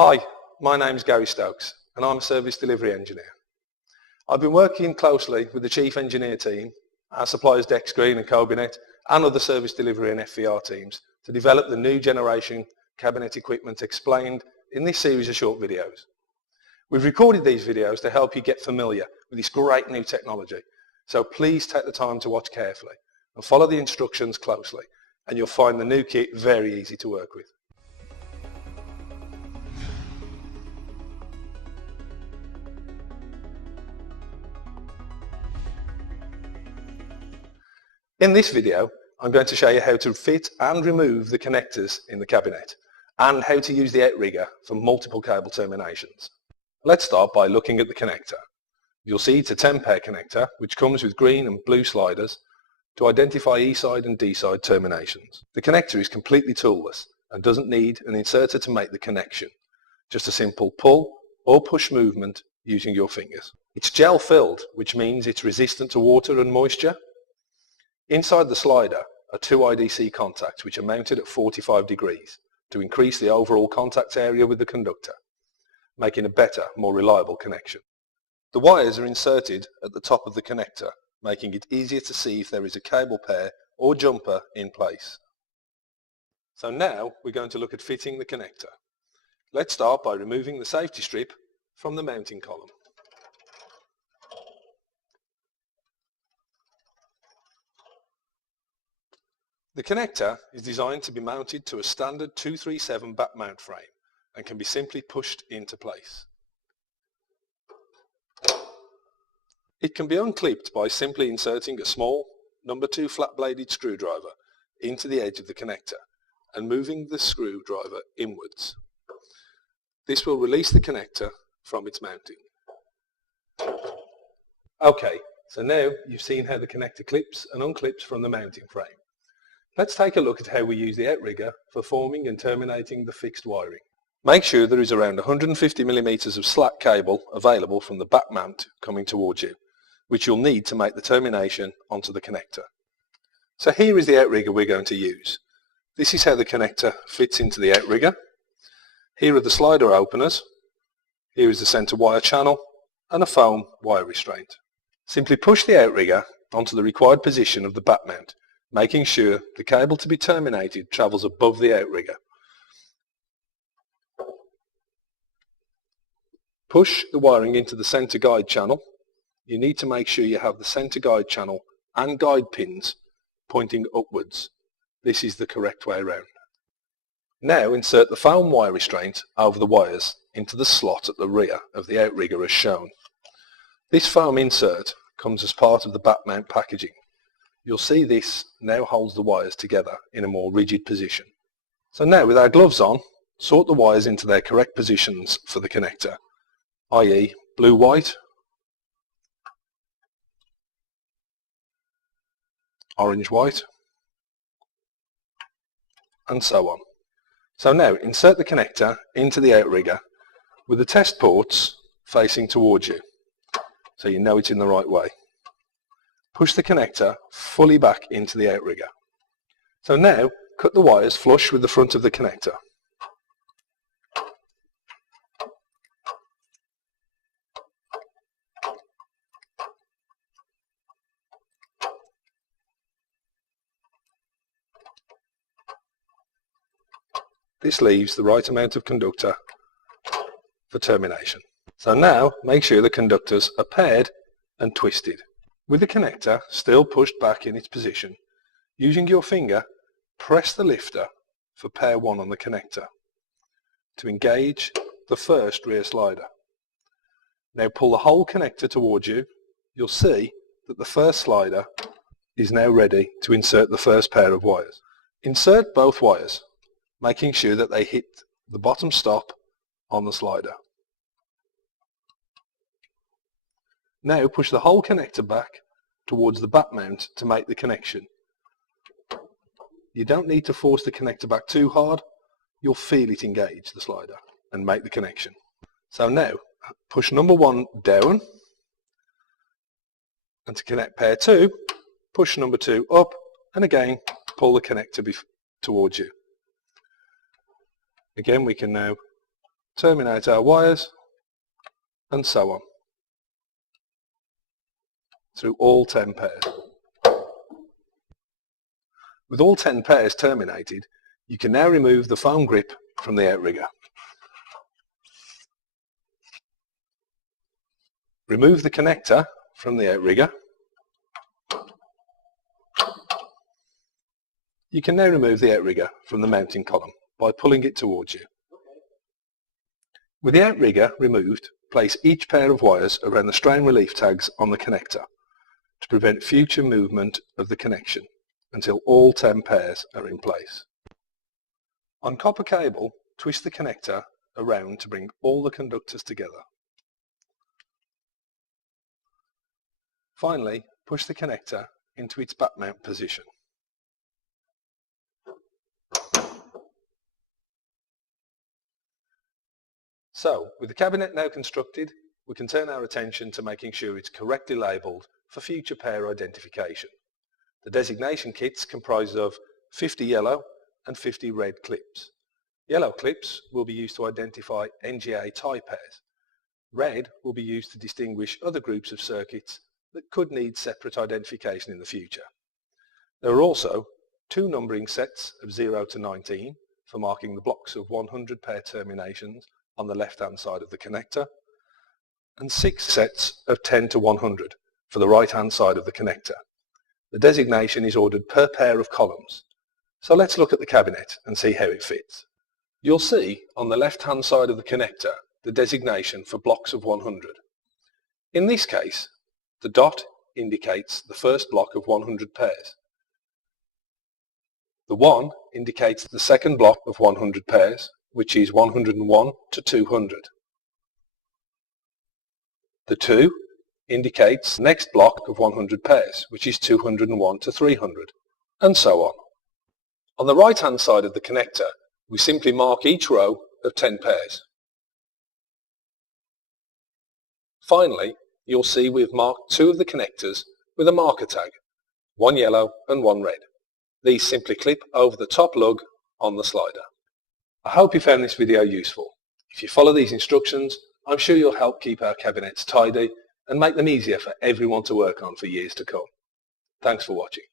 Hi, my name is Gary Stokes and I'm a service delivery engineer. I've been working closely with the chief engineer team, our suppliers dexgreen and CobiNet, and other service delivery and FVR teams to develop the new generation cabinet equipment explained in this series of short videos. We've recorded these videos to help you get familiar with this great new technology, so please take the time to watch carefully and follow the instructions closely, and you'll find the new kit very easy to work with. In this video, I'm going to show you how to fit and remove the connectors in the cabinet and how to use the outrigger for multiple cable terminations. Let's start by looking at the connector. You'll see it's a 10-pair connector which comes with green and blue sliders to identify E-side and D-side terminations. The connector is completely toolless and doesn't need an inserter to make the connection, just a simple pull or push movement using your fingers. It's gel filled, which means it's resistant to water and moisture. Inside the slider are two IDC contacts which are mounted at 45 degrees to increase the overall contact area with the conductor, making a better, more reliable connection. The wires are inserted at the top of the connector, making it easier to see if there is a cable pair or jumper in place. So now we're going to look at fitting the connector. Let's start by removing the safety strip from the mounting column. The connector is designed to be mounted to a standard 237 back mount frame and can be simply pushed into place. It can be unclipped by simply inserting a small number 2 flat-bladed screwdriver into the edge of the connector and moving the screwdriver inwards. This will release the connector from its mounting. Okay, so now you've seen how the connector clips and unclips from the mounting frame. Let's take a look at how we use the outrigger for forming and terminating the fixed wiring. Make sure there is around 150 mm of slack cable available from the back mount coming towards you, which you'll need to make the termination onto the connector. So here is the outrigger we're going to use. This is how the connector fits into the outrigger. Here are the slider openers. Here is the centre wire channel and a foam wire restraint. Simply push the outrigger onto the required position of the back mount, making sure the cable to be terminated travels above the outrigger. Push the wiring into the centre guide channel. You need to make sure you have the centre guide channel and guide pins pointing upwards. This is the correct way around. Now insert the foam wire restraint over the wires into the slot at the rear of the outrigger as shown. This foam insert comes as part of the back mount packaging. You'll see this now holds the wires together in a more rigid position. So now with our gloves on, sort the wires into their correct positions for the connector, i.e. blue-white, orange-white, and so on. So now insert the connector into the outrigger with the test ports facing towards you, so you know it's in the right way. Push the connector fully back into the outrigger. So now cut the wires flush with the front of the connector. This leaves the right amount of conductor for termination. So now make sure the conductors are paired and twisted. With the connector still pushed back in its position, using your finger, press the lifter for pair 1 on the connector to engage the first rear slider. Now pull the whole connector towards you. You'll see that the first slider is now ready to insert the first pair of wires. Insert both wires, making sure that they hit the bottom stop on the slider. Now push the whole connector back towards the back mount to make the connection. You don't need to force the connector back too hard. You'll feel it engage the slider and make the connection. So now push number 1 down, and to connect pair 2, push number 2 up, and again pull the connector towards you. Again we can now terminate our wires, and so on, through all 10 pairs. With all 10 pairs terminated, you can now remove the foam grip from the outrigger. Remove the connector from the outrigger. You can now remove the outrigger from the mounting column by pulling it towards you. With the outrigger removed, place each pair of wires around the strain relief tags on the connector to prevent future movement of the connection until all 10 pairs are in place. On copper cable, twist the connector around to bring all the conductors together. Finally, push the connector into its back mount position. So, with the cabinet now constructed, we can turn our attention to making sure it's correctly labelled for future pair identification. The designation kits comprise of 50 yellow and 50 red clips. Yellow clips will be used to identify NGA tie pairs. Red will be used to distinguish other groups of circuits that could need separate identification in the future. There are also 2 numbering sets of 0 to 19 for marking the blocks of 100 pair terminations on the left-hand side of the connector, and 6 sets of 10 to 100 for the right-hand side of the connector. The designation is ordered per pair of columns. So let's look at the cabinet and see how it fits. You'll see on the left-hand side of the connector the designation for blocks of 100. In this case, the dot indicates the first block of 100 pairs. The 1 indicates the second block of 100 pairs, which is 101 to 200. The 2 indicates the next block of 100 pairs, which is 201 to 300, and so on. On the right-hand side of the connector, we simply mark each row of 10 pairs. Finally, you'll see we've marked 2 of the connectors with a marker tag, 1 yellow and 1 red. These simply clip over the top lug on the slider. I hope you found this video useful. If you follow these instructions, I'm sure you'll help keep our cabinets tidy and make them easier for everyone to work on for years to come. Thanks for watching.